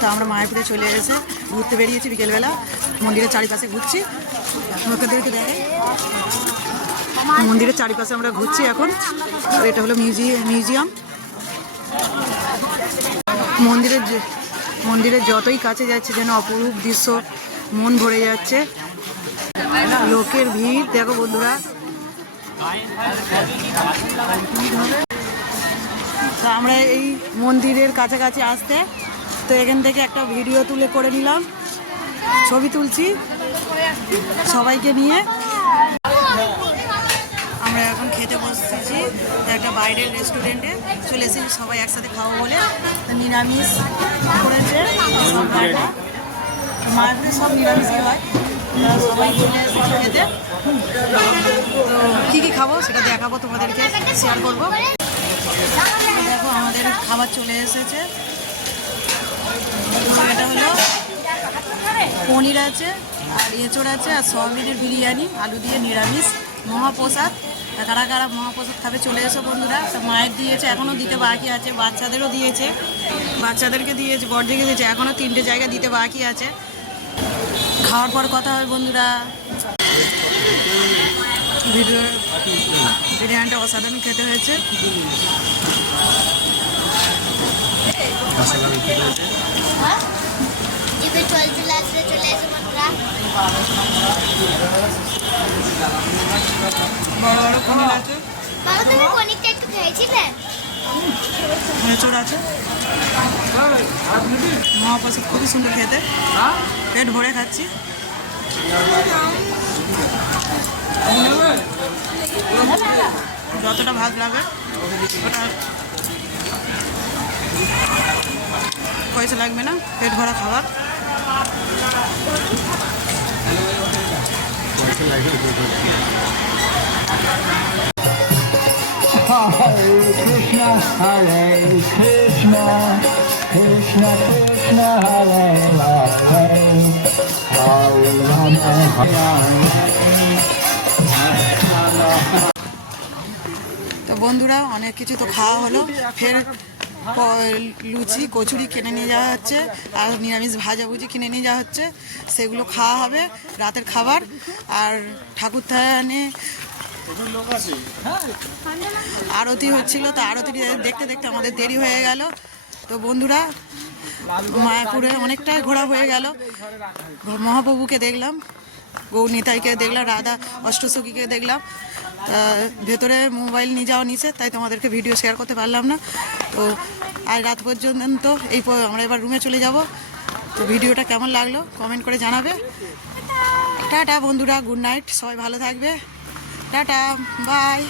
তো আমরা মায়াপুরে চলে এসে ঘুরতে বেরিয়েছি বিকেলবেলা, মন্দিরের চারিপাশে ঘুরছি। লোকেদেরকে দেখে মন্দিরের চারিপাশে আমরা ঘুরছি এখন। এটা হলো মিউজিয়াম। মন্দিরের যতই কাছে যাচ্ছে যেন অপরূপ দৃশ্য, মন ভরে যাচ্ছে। লোকের ভিড় দেখো বন্ধুরা। তো আমরা এই মন্দিরের কাছাকাছি আসতে তো এখান থেকে একটা ভিডিও তুলে করে নিলাম, ছবি তুলছি সবাইকে নিয়ে। আমরা এখন খেতে বসেছি একটা বাইরের রেস্টুরেন্টে, চলে এসেছি সবাই একসাথে খাবো বলে। নিরামিষ করেছে সব রান্না, মায়ের সব নিরামিষই হয়। সবাই চলে এসেছি খেতে। তো কী কী খাবো সেটা দেখাবো, তোমাদেরকে শেয়ার করবো। দেখো আমাদের খাবার চলে এসেছে। এটা হলো পনির আছে আর এঁচড় আছে আর সয়াবিনের বিরিয়ানি, আলু দিয়ে নিরামিষ মহাপ্রসাদ। কারা কারা মহাপ্রসাদ খাবে চলে এসো বন্ধুরা। মায়ের দিয়েছে, এখনও দিতে বাকি আছে, বাচ্চাদেরও দিয়েছে, বাচ্চাদেরকে দিয়েছে, বড়দেরকে দিয়েছে, এখনও 3টে জায়গা দিতে বাকি আছে। খাওয়ার পর কথা হয় বন্ধুরা। বিরিয়ানিটা অসাধারণ খেতে হয়েছে। বড় বড় পনির আছে, এঁচড় আছে। মহাপ্রসাদ খুবই সুন্দর খেতে, পেট ভরে খাচ্ছি। যতটা ভাগ লাগে ওটা পয়সা লাগবে না, পেট ভরা খাবার। Hare Krishna, Krishna Krishna, Hare Hare, Hare Rama, Hare তো বন্ধুরা অনেক কিছু তো খাওয়া হলো, ফের লুচি কচুরি কিনে নিয়ে যাওয়া হচ্ছে আর নিরামিষ ভাজাভুজি কিনে নিয়ে যাওয়া হচ্ছে, সেগুলো খাওয়া হবে রাতের খাবার। আর ঠাকুর থানে আরতি হচ্ছিল, তো আরতি দেখতে দেখতে আমাদের দেরি হয়ে গেল। তো বন্ধুরা মায়াপুরে অনেকটাই ঘোরা হয়ে গেল। মহাপ্রভুকে দেখলাম, গৌর নিতাইকে দেখলাম, রাধা অষ্টসখীকে দেখলাম। ভেতরে মোবাইল নিয়ে যাওয়া নিচে, তাই তোমাদেরকে ভিডিও শেয়ার করতে পারলাম না। তো আজ রাত পর্যন্ত আমরা এবার রুমে চলে যাব। তো ভিডিওটা কেমন লাগলো কমেন্ট করে জানাবে। টাটা বন্ধুরা, গুড নাইট, সবাই ভালো থাকবে, টাটা, বাই।